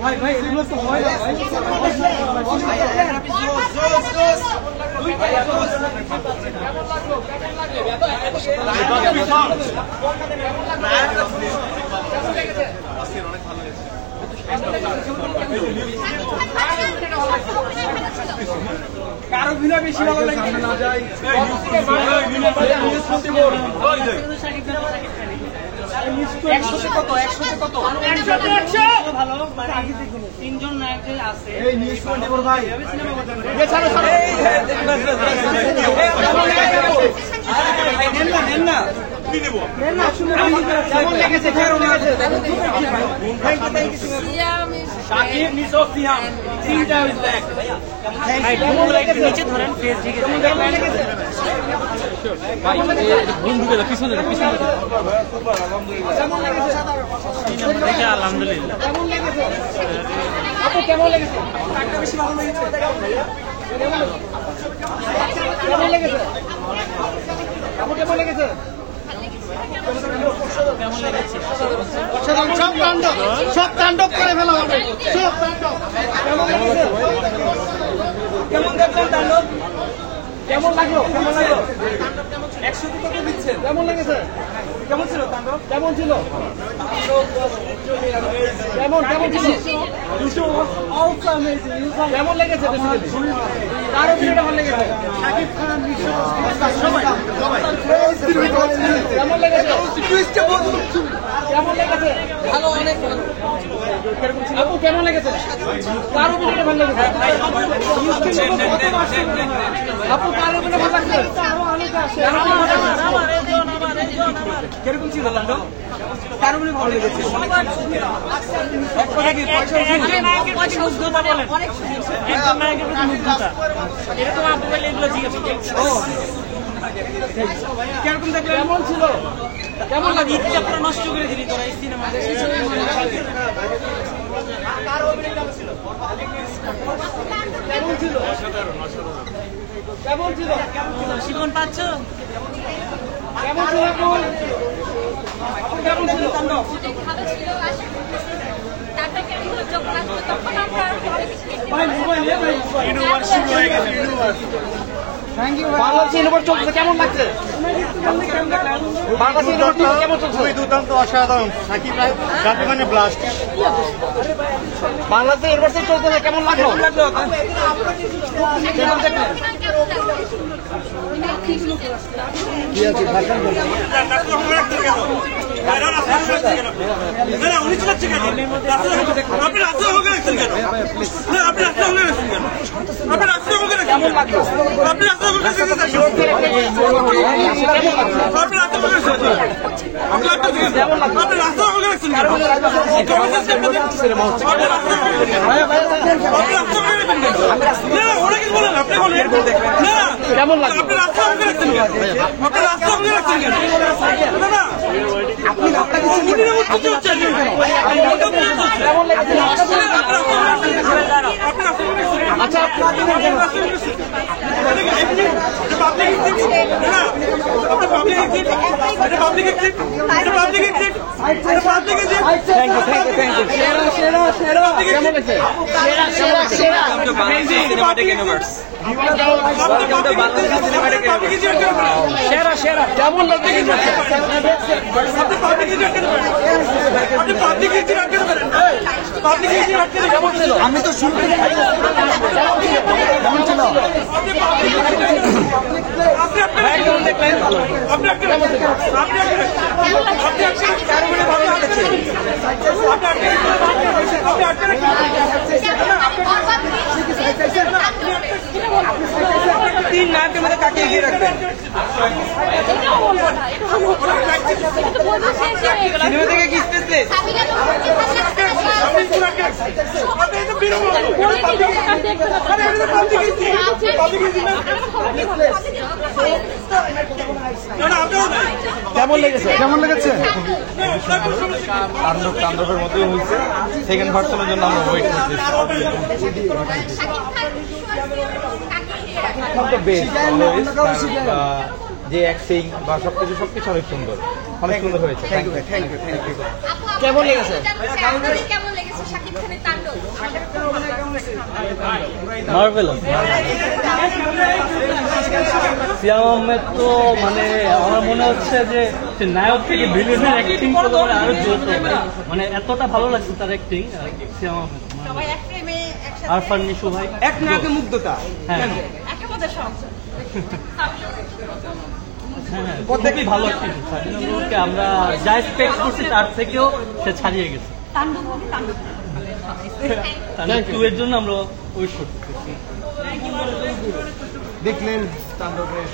ভাই ভাই এগুলো তো হয় না ভাই কারো বিনা বেশি ভালো লাগে না যায় তিনজন নায়কের আছে নিচে ধরেন ফেস দিকে আলহামদুলিল্লাহ আপু কেমন লেগেছে? কারটা বেশি ভালো লেগেছে? কেমন লেগেছে? আপু কেমন লেগেছে? সব তাণ্ডব করে ফেলা হবে। সব তাণ্ডব কেমন লেগেছে? কেমন দেখলেন তাণ্ডব? কেমন লাগলো? কেমন লাগলো? 100 কত দিচ্ছেন? কেমন লেগেছে? কেমন ছিল তাণ্ডব? কেমন ছিল? কেমন কেমন ছিল? কেমন লেগেছে? কার অভিনয়টা ভালো লেগেছে? শাকিব খান, সবাই কেমন লেগেছে? কেমন লেগেছে? ভালো, অনেক ভালো। আপু কেমন লেগেছে? কার অভিনয়টা ভালো লেগেছে? আপু কার অভিনয় ভালো লাগছে? কিরকম ছিল তাণ্ডব? কার অভিনয় ভালো লেগেছে? কিরকম দেখলে? কেমন ছিল? কেমন লাগে? ইচ্ছা পুরো নষ্ট করে দিলি তোরা এই সিনেমা। কেমন ছিল? কেমন ছিল? শিবন পাচ্ছ? কেমন ছিল আপু? কেমন ছিল তাণ্ডব? কেমন লাগছে? খুবই দুর্দান্ত, অসাধারণ। সাকিব মানে ব্লাস্ট। বাংলাদেশ ইউনিভার্সিটি চলতেছে, কেমন লাগলো? কেমন লাগছে? আচ্ছা কেমন লাগে? আমি তো শুনতে কেমন ছিল? তিন নায়কের মধ্যে কাকে এগিয়ে রাখবেন? সিনেমা থেকে কি স্টেজে? কেমন লেগেছে? কেমন লেগেছে? তাণ্ডবের মতোই হয়েছে। সেকেন্ড ভার্সনের জন্য আমরা ওয়েট করতেছি। যে অ্যাক্টিং বা সবকিছু অনেক সুন্দর, অনেক সুন্দর হয়েছে। Thank you thank you thank you কেমন কেমন লেগেছে? কেমন লেগেছে শাকিব খানের তাণ্ডব? মার্ভেলাস। সিয়াম আহমেদ তো মানে আমার মনে হচ্ছে যে সে নায়ক থেকে ভিলেনের অ্যাক্টিং করতে পারে আরো জোর হবে। মানে এতটা ভালো লাগছে তার অ্যাক্টিং সিয়াম আহমেদ সবাই এক ফ্রেমে একসাথে আরফান নিশু ভাই। এক নায়কের মুগ্ধতা হ্যাঁ কেন? একটা মধ্যে সব হ্যাঁ খুবই ভালো অ্যাক্টিং করছে। আমরা যা এক্সপেক্ট করছি তার থেকেও সে ছাড়িয়ে গেছে। তাণ্ডব হবে তাণ্ডব। তাহলে 2 এর জন্য আমরা ওয়েট করতেছি। দেখলেন তাণ্ডবের